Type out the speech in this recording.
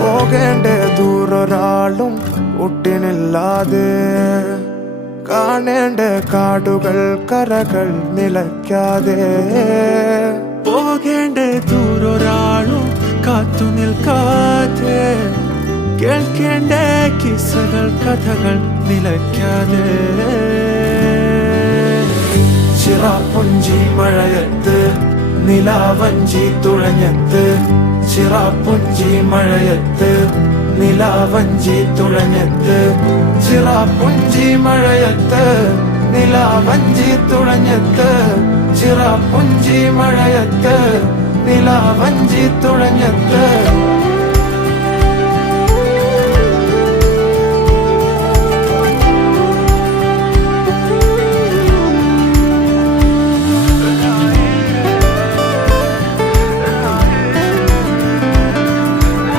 പോകേണ്ട ദൂരൊരാളും ഒട്ടിനില്ലാതെ, കാണേണ്ട കാടുകൾ കരകൾ നിലയ്ക്കാതെ, പോകേണ്ട ദൂരൊരാളും കാത്തു നിൽക്കാതെ, കേൾക്കേണ്ട കിസ്സകൾ കഥകൾ നിലയ്ക്കാതെ. ചിറാപ്പുഞ്ചി മഴയത്ത് നിലാവഞ്ചി തുഴഞ്ഞത്ത്, ചിറാപ്പുഞ്ചി മഴയത്ത് നിലാവഞ്ചി തുഴഞ്ഞത്ത്, ചിറാപ്പുഞ്ചി മഴയത്ത് നിലാവഞ്ചി തുഴഞ്ഞത്ത്, ചിറാപ്പുഞ്ചി മഴയത്ത് നിലാവഞ്ചി തുഴഞ്ഞത്ത്.